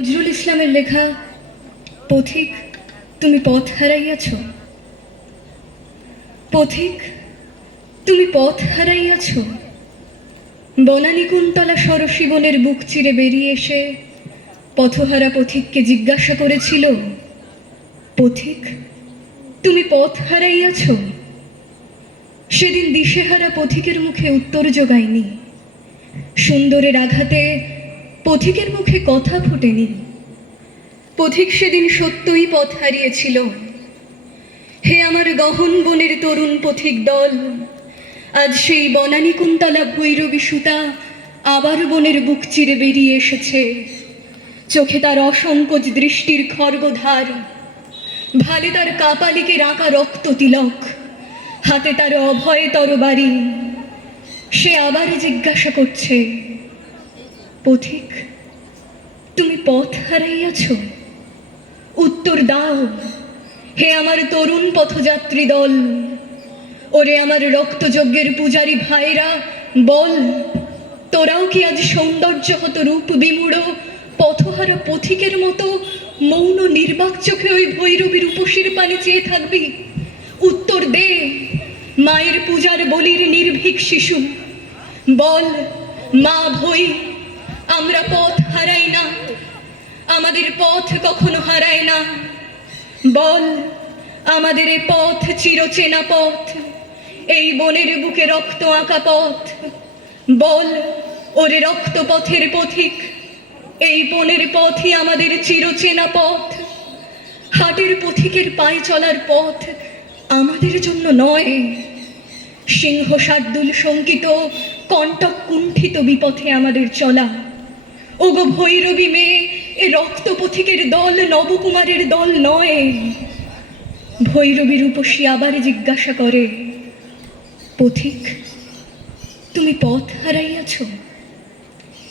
নজরুল ইসলামের লেখা পথিক, তুমি পথ হারাইয়াছ? পথিক, তুমি পথ হারাইয়াছ? বনানী কুন্তলা সরসী বুক চিরে বেরিয়ে এসে পথহারা পথিককে জিজ্ঞাসা করেছিল, পথিক, তুমি পথ হারাইয়াছ? সেদিন দিশেহারা পথিকের মুখে উত্তর জোগায়নি। সুন্দরের আঘাতে পথিকের মুখে কথা ফোটেনি। পথিক সেদিন সত্যই পথ হারিয়েছিল। হে আমার গহন বনের তরুণ পথিক দল, আজ সেই বনানী কুন্তলা ভৈরবী সুতা আবার বনের বুক চিরে বেরিয়ে এসেছে। চোখে তার অসংকোচ দৃষ্টির খর্গধার, ভালে তার কাপালিকে রাঁকা রক্ত তিলক, হাতে তার অভয় তরবারি সে আবার জিজ্ঞাসা করছে পথিক তুমি পথ হারাইয়াছ। উত্তর দাও। হে আমার তরুণ পথযাত্রী দল। ওরে আমার রক্তযজ্ঞের পূজারী ভাইরা, বল। তোরাও কি আজ সৌন্দর্য হতো রূপ বিমূঢ়, পথহারা পথিকের মতো মৌন নির্বাক চোখে ওই ভৈরবীর উপসীর পানে চেয়ে থাকবি? উত্তর দে, মায়ের পূজার বলির নির্ভীক শিশু। বল, মা ভই আমরা পথ হারাই না। আমাদের পথ কখনো হারায় না। বল, আমাদের এ পথ চিরচেনা পথ। এই বনের বুকে রক্ত আঁকা পথ। বল, ওরে রক্ত পথের পথিক। এই বনের পথই আমাদের চিরচেনা পথ। হাটের পথিকের পায়ে চলার পথ আমাদের জন্য নয়। সিংহ শার্দুল শঙ্কিত, কণ্টক কুণ্ঠিত বিপথে আমাদের চলা। ওগো ভৈরবী মেয়ে, এ রক্ত পথিকের দল নবকুমারের দল নয়। ভৈরবী রূপসী আবার জিজ্ঞাসা করে, পথিক, তুমি পথ হারাইয়াছ?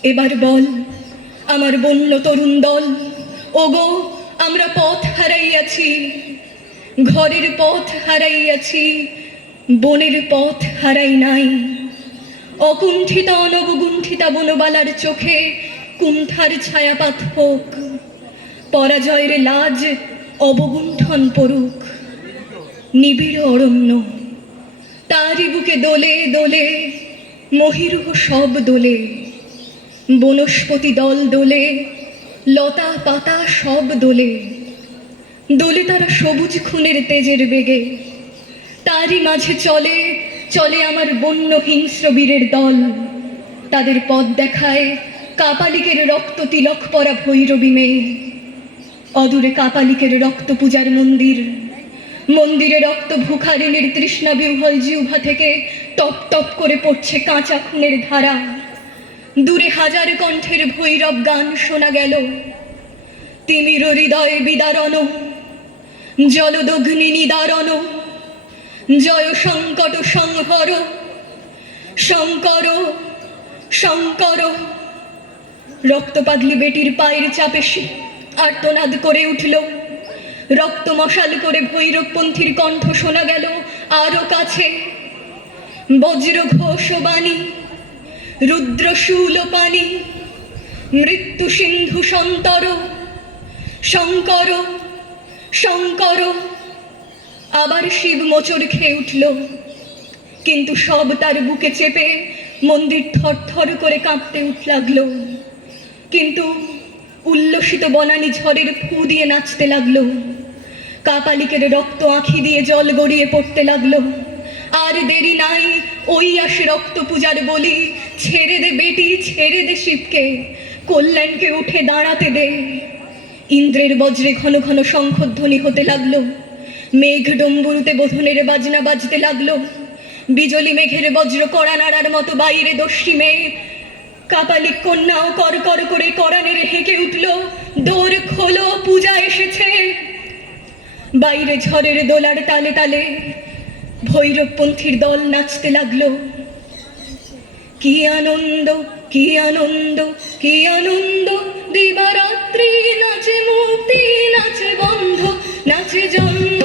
এবার বল, আমার বন্য তরুণ দল, ওগো, আমরা পথ হারাইয়াছি। ঘরের পথ হারাইয়াছি, বনের পথ হারাই নাই। অকুণ্ঠিতা, অনবগুণ্ঠিতা বনবালার চোখে কুণ্ঠার ছায়াপাত হোক, পরাজয়ের লাজ অবগুণ্ঠন পড়ুক, নিবিড় অরণ্য, তারই বুকে দোলে দোলে, মহিরুহ সব দোলে, বনস্পতি দল দোলে, লতা পাতা সব দোলে দোলে তারা সবুজ খুনের তেজের বেগে, তারই মাঝে চলে চলে আমার বন্য হিংস্র বীরের দল, তাদের পথ দেখায় কাপালিকের রক্ত তিলক পরা ভৈরবী মেয়ে অদূরে কাপালিকের রক্ত পূজার মন্দির। মন্দিরে রক্ত ভুখারিণীর তৃষ্ণা বিহ্বল জিহ্বা থেকে টপ টপ করে পড়ছে কাঁচা খুনের ধারা। দূরে হাজার কণ্ঠের ভৈরব গান শোনা গেল। তিমির হৃদয়ে বিদারণ। জলদগ্নি নিদারণ। জয় সংকট সংহর। শঙ্কর শঙ্কর। রক্তপাগলি বেটির পায়ের চাপে সে আর্তনাদ করে উঠল। রক্ত মশাল করে ভৈরবপন্থীর কণ্ঠ শোনা গেল আরও কাছে। বজ্র ঘোষ বাণী, রুদ্র শূল পানি মৃত্যু সিন্ধু সন্তর, শঙ্কর শঙ্কর। আবার শিব মোচড় খেয়ে উঠল। কিন্তু সব তার বুকে চেপে মন্দির থরথর করে কাঁপতে উঠ লাগল কিন্তু উল্লসিত বনানি ঝড়ের ফু দিয়ে নাচতে লাগল। কাপালিকের রক্ত আঁখি দিয়ে জল গড়িয়ে পড়তে লাগল। আর দেরি নাই ওই আসে রক্ত পূজার বলি, ছেড়ে দে বেটি, ছেড়ে দে শিবকে, কল্যাণকে উঠে দাঁড়াতে দে। ইন্দ্রের বজ্রে ঘন ঘন শঙ্খধ্বনি হতে লাগল। মেঘ ডম্বুরুতে বোধনের বাজনা বাজতে লাগল। বিজলি মেঘের বজ্র কড়া নাড়ার মতো বাইরে দস্যি কাপালিক কন্যাও কর কর করে করানের হেঁকে উঠল। দোর খোলো, পূজা এসেছে। বাইরে ঝড়ের দোলার তালে তালে ভৈরবপন্থীর দল নাচতে লাগল। কি আনন্দ কি আনন্দ কি আনন্দ। দিবারাত্রি নাচে মুক্তি নাচে বন্ধ, নাচে জন্ম।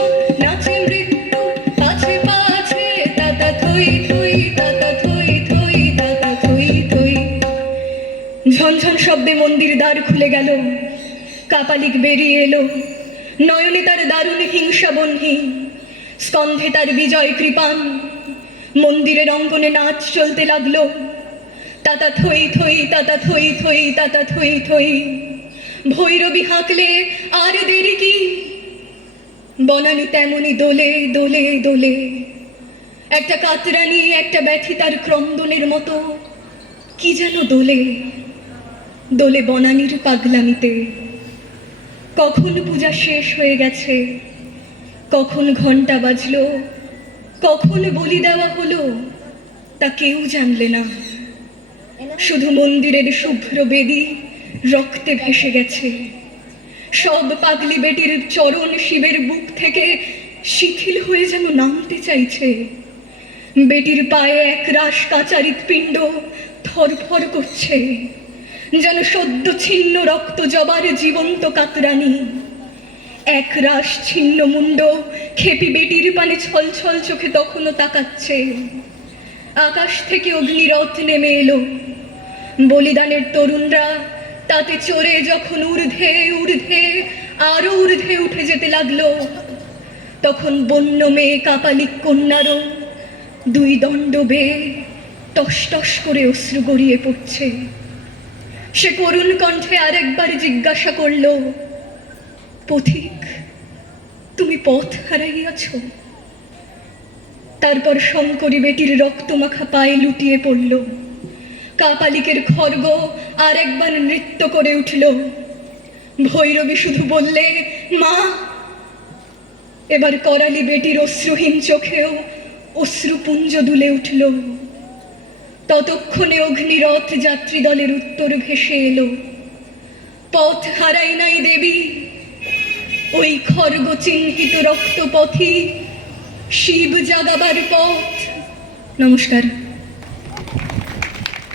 ঝনঝন শব্দে মন্দির দ্বার খুলে গেল। কাপালিক বেরিয়ে এলো। নয়নে তার দারুণ হিংসা বহ্নি স্কন্ধে তার বিজয় কৃপান। মন্দিরের অঙ্গনে নাচ চলতে লাগল। তাতা থই থই, তাতা থই থই, তাতা থই থই। ভৈরবী হাঁকলে, আর দেরি কি? বনানি তেমনি দোলে দোলে দোলে। একটা কাতরানি, একটা ব্যথিতার ক্রন্দনের মতো। কি যেন দোলে। দোলে বনানির পাগলামিতে। কখন পূজা শেষ হয়ে গেছে? কখন ঘণ্টা বাজলো? কখন বলি দেওয়া হলো? তা কেউ জানলে না। শুধু মন্দিরের শুভ্র বেদি রক্তে ভেসে গেছে। সব পাগলি বেটির চরণ শিবের বুক থেকে শিথিল হয়ে যেন নামতে চাইছে। বেটির পায়ে এক রাস কাচারিত পিণ্ড থরফর করছে। যেন সদ্য ছিন্ন রক্ত জবার জীবন্ত কাতরানি এক রাস ছিন্ন মুন্ড খেপি বেটির পানে ছল ছল চোখে তখনও তাকাচ্ছে। আকাশ থেকে অগ্নিরথ নেমে এলো। বলিদানের তরুণরা তাতে চড়ে যখন ঊর্ধ্বে ঊর্ধ্বে আরও ঊর্ধ্বে উঠে যেতে লাগল। তখন বন্য মেয়ে কাপালিক কন্যারও দুই দণ্ড বেয়ে টস টস করে অশ্রু গড়িয়ে পড়ছে। সে করুণ কণ্ঠে আরেকবার জিজ্ঞাসা করল, পথিক, তুমি পথ হারাইয়াছ? তারপর শঙ্করী বেটির রক্তমাখা পায়ে লুটিয়ে পড়ল। কাপালিকের খর্গ আর একবার নৃত্য করে উঠল। ভৈরবী শুধু বললে, মা! এবার করালি বেটির অশ্রুহীন চোখেও অশ্রুপুঞ্জ দুলে উঠল। ততক্ষণে অগ্নিরথ যাত্রী দলের উত্তর ভেসে এলো। পথ হারাই নাই দেবী। ওই খর্গ চিহ্নিত রক্তপথই শিব জাগাবার পথ। নমস্কার।